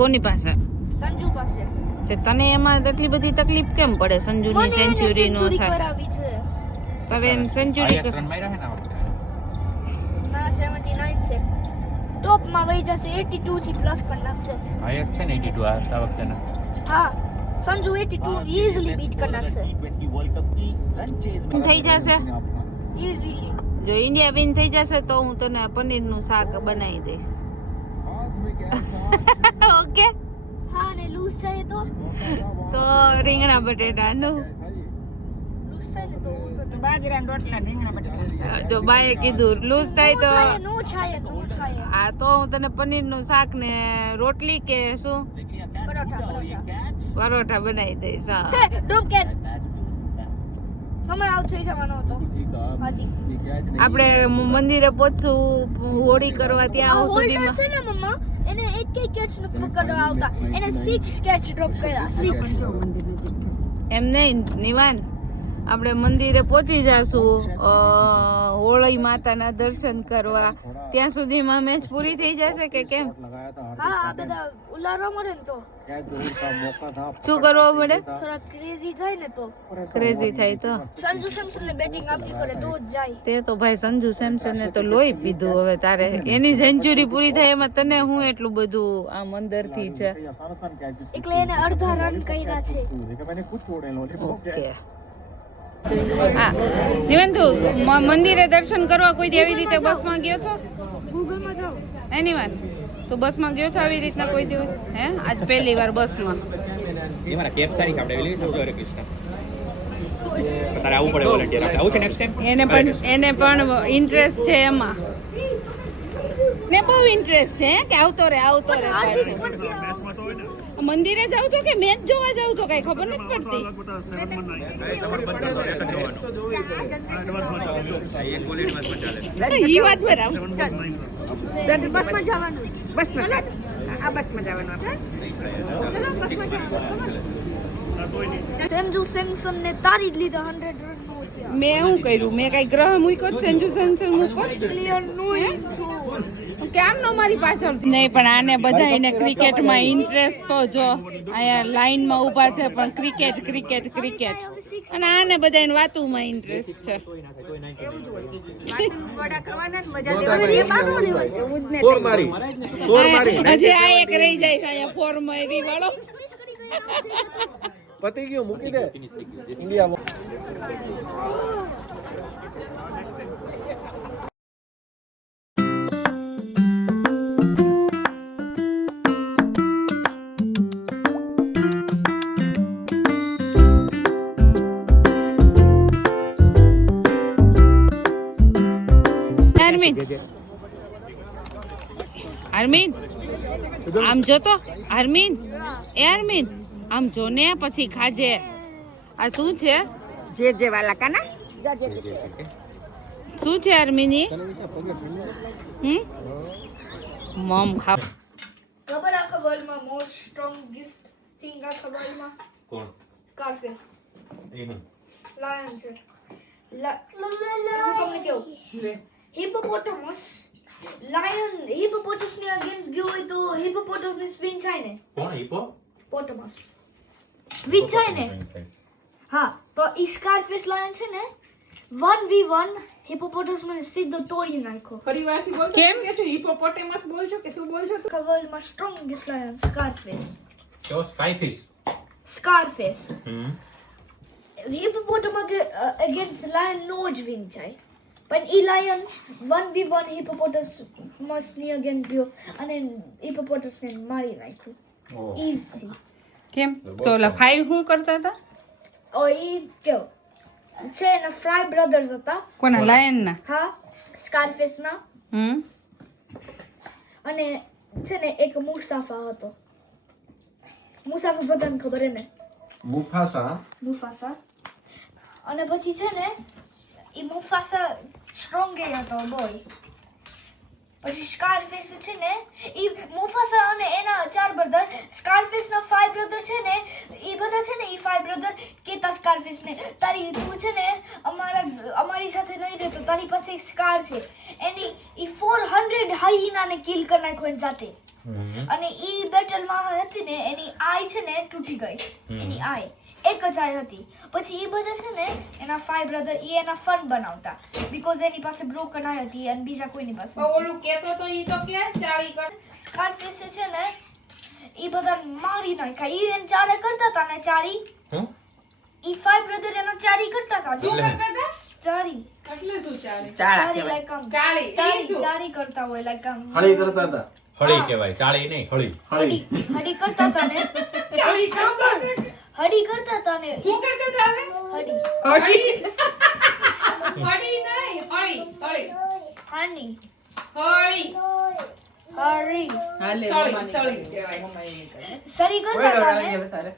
કોની પાસે? સંજુ પાસે. તે તને એમાં એટલી બધી તકલીફ કેમ પડે? સંજુની સેન્ચુરી નો થાય. કરાવી છે. હવે સેન્ચુરી રન માર્યા હે ને આ વખતે. ના 79 છે. ટોપ માં વહી જશે 82 થી પ્લસ કરી નાખશે. હાઈએસ્ટ છે ને 82 આ વખતેના. હા સંજુ 82 ઈઝીલી બીટ કરી નાખશે. થઈ જશે ઈઝીલી. જો ઇન્ડિયા વિન થઈ જશે તો હું તને પનીરનું શાક બનાવી દઈશ. ઓકે. હા ને લૂઝ થાય તો રીંગણા બટેટાનું લૂઝ થાય ને તો બાજરાના રોટલા રીંગણા બટાકા. જો બાએ કીધું લૂઝ થાય તો નો છાય આ તો હું તને પનીરનું શાક ને રોટલી કે શું પરોઠા બનાવી દઈશ. હા ડ્રોપ કેચ હમણાં આઉટ થઈ જવાનો હતો. આપણે મંદિરે પહોંચશું હોળી કરવા ત્યાં સુધીમાં છે ને મમ્મા એને એક કેચ ન પકડવા આવતા એને 6 કેચ ડ્રોપ કર્યા 6. એમ નહીં નિવાન આપણે મંદિરે પહોંચી જાશું હોળી માતાના દર્શન કરવા ત્યાં સુધીમાં મેચ પૂરી થઈ જશે કે કેમ? હા આ બધા ઉલારવા મળે ને તો શું કરવું પડે? થોડા ક્રેઝી થાય ને તો ક્રેઝી થાય તો સંજુ સેમસનને બેટિંગ આપવી પડે તો જ જાય. તે તો ભાઈ સંજુ સેમસનને તો લોહી પીધું. હવે તારે એની સેન્ચુરી પૂરી થાય એમાં તને હું એટલું બધું આમ અંદરથી છે એટલે એને અડધા રન કર્યા છે. ઓકે. હા નિવંતુ મંદિરે દર્શન કરવા કોઈ દી આવી રીતે બસમાં ગયો છો? ગૂગલ માં જાઓ. એની વાત તો બસમાં ગયો છો આવી રીતના કોઈ દિવસ? હે આજ પહેલી વાર બસમાં? એ મારા કેપ સારી છે આપણે વેલી સમજો હરે કૃષ્ણ. તારે આવું પડે વોલન્ટિયર આપણે આવું છે નેક્સ્ટ ટાઈમ. એને પણ ઇન્ટરેસ્ટ છે એમાં. ને બહુ ઇન્ટરેસ્ટ છે કે આવતો રે મંદિરે જાવ છો કે મેચ જોવા જાવ છો કઈ ખબર નથી પડતી. ઈ વાત બરાબર. બસમાં જવાનું બસમાં આ બસમાં જવાનું આપણે. સંજુ સેમસન ને તારી જ લીધા 100 રન નો છે. મેં શું કર્યું? મેં કઈ ગ્રહ મૂક્યો જ સંજુ સેમસન ઉપર? પ્લેયર નો કેમ નો મારી પાછળ નહીં? પણ આને બધા એને ક્રિકેટમાં ઇન્ટરેસ્ટ તો જો અહીંયા લાઈનમાં ઊભા છે પણ ક્રિકેટ અને આને બધા એને વાતુમાં ઇન્ટરેસ્ટ છે. વડા કરવાના ને મજા લેવાની. હજી આ એક રહી જાય છે અહીંયા ફોર મારી વાળો. પતી ગયું મૂકી દે ઇન્ડિયા. આર્મીન આમ જોતો આર્મીન આમ જો ને પછી ખાજે. આ શું છે? જે વાલા કાના શું છે આર્મીની? મમ ખાવ. ખબર આખા વર્લ્ડમાં મોસ્ટ સ્ટ્રોંગેસ્ટ થિંગ આખા વર્લ્ડમાં કોણ? સ્કારફેસ એનું લાયન છે. હું તમને કહું હિપોપોટામસ લાયન હિપોપોટસ ને અગેન્સ્ટ ગયો હોય તો હિપોપોટસ ની સ્વિન થાય ને. કોણ હિપો? પોટામસ વિચ થાય ને. હા તો ઈ સ્કારફેસ લાયન છે ને 1v1 હિપોપોટસ મને સીધો તોડી નાખ્યો. ફરીવારથી બોલજો. કેમ કે છો હિપોપોટેમસ બોલજો કે શું બોલજો? વર્લ્ડમાં સ્ટ્રોંગેસ્ટ લાયન સ્કારફેસ. તો સ્કાયફિશ. સ્કારફેસ હિપોપોટામસ અગેન્સ્ટ લાયન નો જ વિન થાય. પણ ઈ લાયન 1v1 હિપોપોટસ ની અગેન્સ્ટ ગયો અને હિપોપોટસ ને મારી નાખ્યું ઈઝી. કેમ તો ઓલા 5 શું કરતા હતા? ઓ ઈ કેવો છે ને ફ્રાય બ્રધર્સ હતા. કોના? લાયન ના? હા સ્કારફેસ ના. અને છે ને એક મુસાફા હતો. મુસાફા બધાને ખબર હે ને? મુફાસા. અને પછી છે ને ઈ મુફાસા સ્ટ્રોંગ હતો બોય. પછી સ્કારફેસ છે ને ઈ મુફાસા અને એના 4 બ્રધર સ્કારફેસ ના 5 બ્રધર છે ને ઈ બધા છે ને ઈ 5 બ્રધર કેતા સ્કારફેસ ને તારી તું છે ને અમારી સાથે નહીં રહેતો તારી પાસે એક સ્કાર છે એની ઈ 400 હાઈના ને કિલ કરી નાખ્યો એની જાતે. અને ઈ બેટલમાં હતી ને એની આઈ છે ને તૂટી ગઈ. એની આઈ એક જ આઈ હતી. પછી ઈ બધા છે ને એના 5 બ્રધર ઈ એના ફન બનાવતા બીકોઝ એની પાસે બ્રોકન આઈ હતી અને બીજા કોઈની પાસે તો ઓલું કેતો તો ઈ તો કે ચાળી કર સ્કારફેસ છે ને ઈ બધા મારી નાખ્યા. ઈ એને ચારે કરતા હતા ને ચારી ઈ 5 બ્રધર એનો ચારી કરતા હતા. શું કરતા હતા? ચારી એટલે શું ચાળી? ચારી like આમ ચાળી, એ શું? ચારી કરતા હોય like આમ હળી કરતા હતા. હળી કહેવાય, ચાળી નહીં, હળી. હળી. હડી કરતા હતા ને ચાળી સાંભળ. હડી કરતા હતા ને શું કરતા હતા હવે? હડી હળી. હળી નહીં, હળી, હળી. હાની હળી. હરી સળી કહેવાય. સરી કરતા હતા ને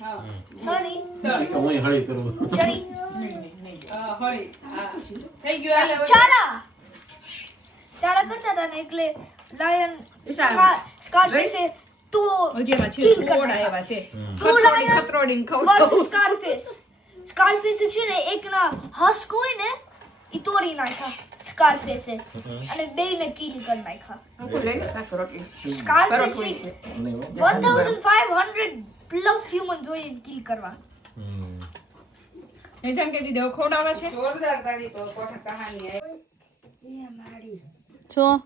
હા. સરી સળી. હું હળી કરું. ચડી હળી. હા. થઈ ગયું હાલે હવે. ચારા ચારા કરતા હતા ને એટલે લાયન સ્કારફેસે તો kill કરતા તો લાયન વર્સસ સ્કારફેસ છે ને એકના હસ્ક હોય ને ઈ તોડી નાખ્યા સ્કારફેસે અને બેયને કિલ કરી નાખ્યા. સ્કારફેસે 1500 પ્લસ હ્યુમન્સ હોય કિલ કરવા. જોરદાર તારી તો કોઠા કહાની હે. શું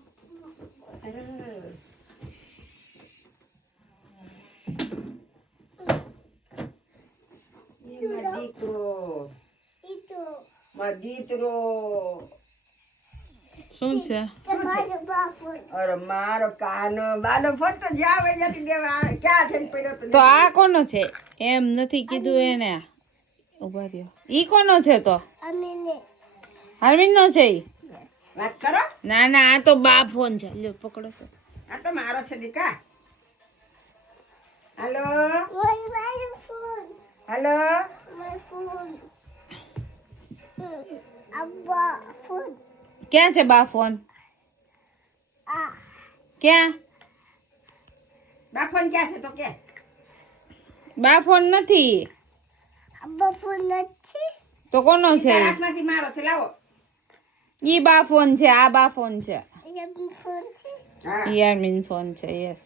શું છે? અરે મારો કાનો બાનો ફોન તો જ્યાં વઈ જતી દેવા આવે. ક્યાં થઈને પડ્યો તો તો આ કોનો છે? એમ નથી કીધું એને. ઉભા રહ્યો. ઈ કોનો છે તો? હાર્મિન નો છે ઈ? વાત કરો. ના ના, આ તો બા ફોન છે. લ્યો પકડો તો. આ તો મારો છે દીકા. હાલો હાલો ક્યાં છે બા ફોન? ક્યાં? બા ફોન ક્યાં છે તો કે બા ફોન નથી. તો કોનો છે? તારા હાથમાંથી મારો છે લાવો. ઈ બા ફોન છે, આ બા ફોન છે. હા ઈ આર્મિન ફોન છે. યસ.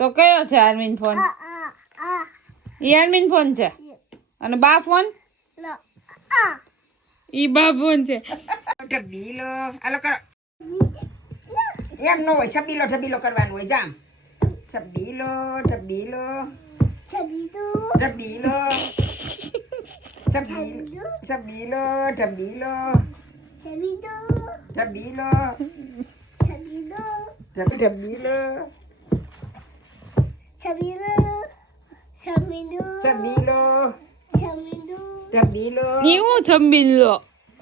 તો કયો છે આર્મિન ફોન? ઈ આર્મિન ફોન છે. અને બા ફોન? ઈ બા ફોન છે. ઢબીલો હાલો કરો. એમ ન હોય, છબીલો ઢબીલો કરવાનું હોય. જામ છબીલો ઢબીલો ઢબીલો છબીલો છબીલો ઢબીલો ઢબીલો ઢબીલો છબીલો ઢબીલો ઈ હું છંબીલો.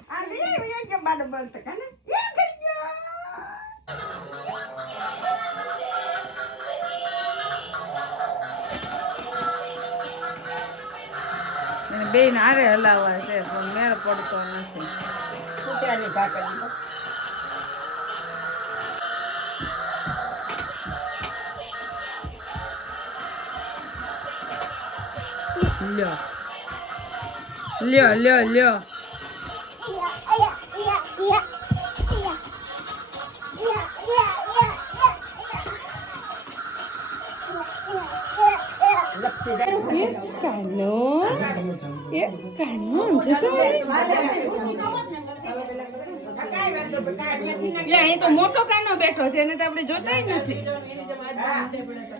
આ લે એ જો બાનો બોલતો કાને એ કરી ગયો. અને બે નારે હલાવવા છે પણ મેળ પડતો નથી. કૂતરાની ઘા કરી દો. લ્યો લ્યો લ્યો લ્યો. લપસી જાય. કાનો એ કાનો જતો લે. એ તો મોટો કાનો બેઠો છે એને તો આપણે જોતાય નથી.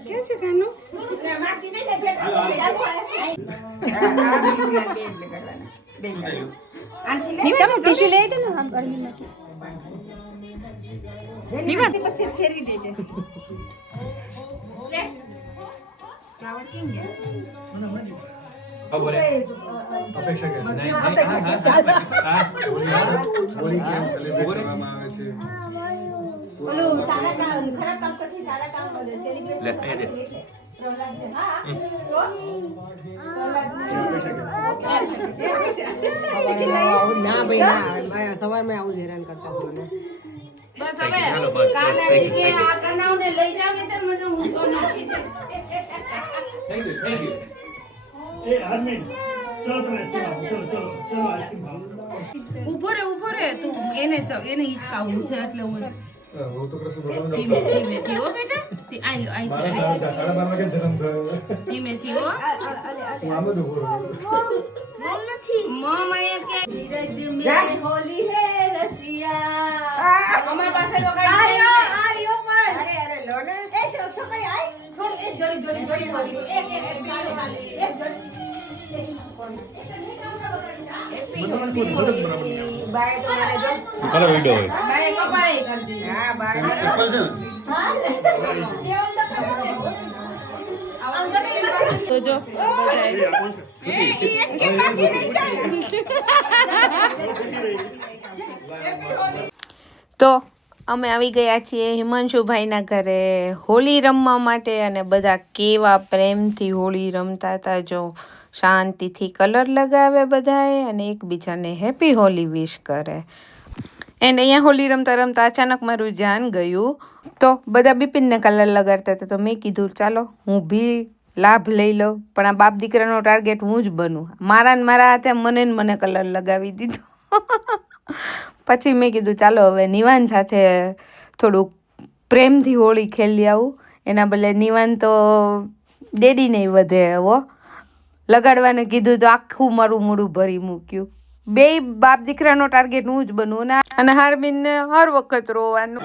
ક્યાં છે કાનો? માસી ને જશે. ટીશ્યુ લઈ દે ને આમ ગરમી નથી પછી ફેરવી દેજે. લે ફ્લાવર કેમ ગયા? અપેક્ષા કે હોળી કેમ સેલિબ્રેટ કરવામાં આવે છે? ઓલું સારા કામ ખરાબ કામ પછી સારા કામ કરે સેલિબ્રેટ લે અહીંયા દે. ના ભાઈ ના સવારમાં આવું જ હેરાન કરતા મને. બસ હવે કાના કે આ કનાવને લઈ જાવ ને તો મને હું તો નથી. Thank you thank you. ઊભો રે તું. એને હિંચકાવું છે એટલે હું वो तो कृष्ण भगवान ધીમે ધીમેથી હો બેટા मारा 12:30 वागे जन्म थयो ધીમેથી હો હું આમ જ ઉભો રહ્યો મમ નથી મમ અહીંયા કે धीरज में होली है रसिया અમારી પાસે તો આર્યો આર્યો પણ અરે અરે લો ને એ છોકરી આય થોડી એક જોડી જોડી જોડી બોલી એક ગાડો ગાલી એક જોડી બાય તો મને જો કલો વિડિયો હોય બાય કપાઈ કરી દીધી હા બાય एप्पल છે ને હા દેવમ તો કરે છે આમ જને તો જો તો અમે આવી ગયા છીએ હિમાંશુભાઈના ઘરે હોળી રમવા માટે અને બધા કેવા પ્રેમથી હોળી રમતા હતા. જો શાંતિથી કલર લગાવે બધાએ અને એકબીજાને હેપી હોલી વિશ કરે. એન્ડ અહીંયા હોળી રમતા રમતા અચાનક મારું ધ્યાન ગયું તો બધા બિપિનને કલર લગાડતા હતા. તો મેં કીધું ચાલો હું બી લાભ લઈ લઉં, પણ આ બાપ દીકરાનો ટાર્ગેટ હું જ બનું. મારા હાથે મને કલર લગાવી દીધો. પછી મેં કીધું ચાલો હવે નિવાન સાથે થોડુંક પ્રેમથી હોળી ખેલી આવું. એના બદલે નિવાન તો ડેડી નહીં વધે હો, લગાડવાને કીધું તો આખું મારું મોઢું ભરી મૂક્યું. બે બાપ દીકરાનો ટાર્ગેટ હું જ બનવું અને હારબીનને હર વખત રોવાનું.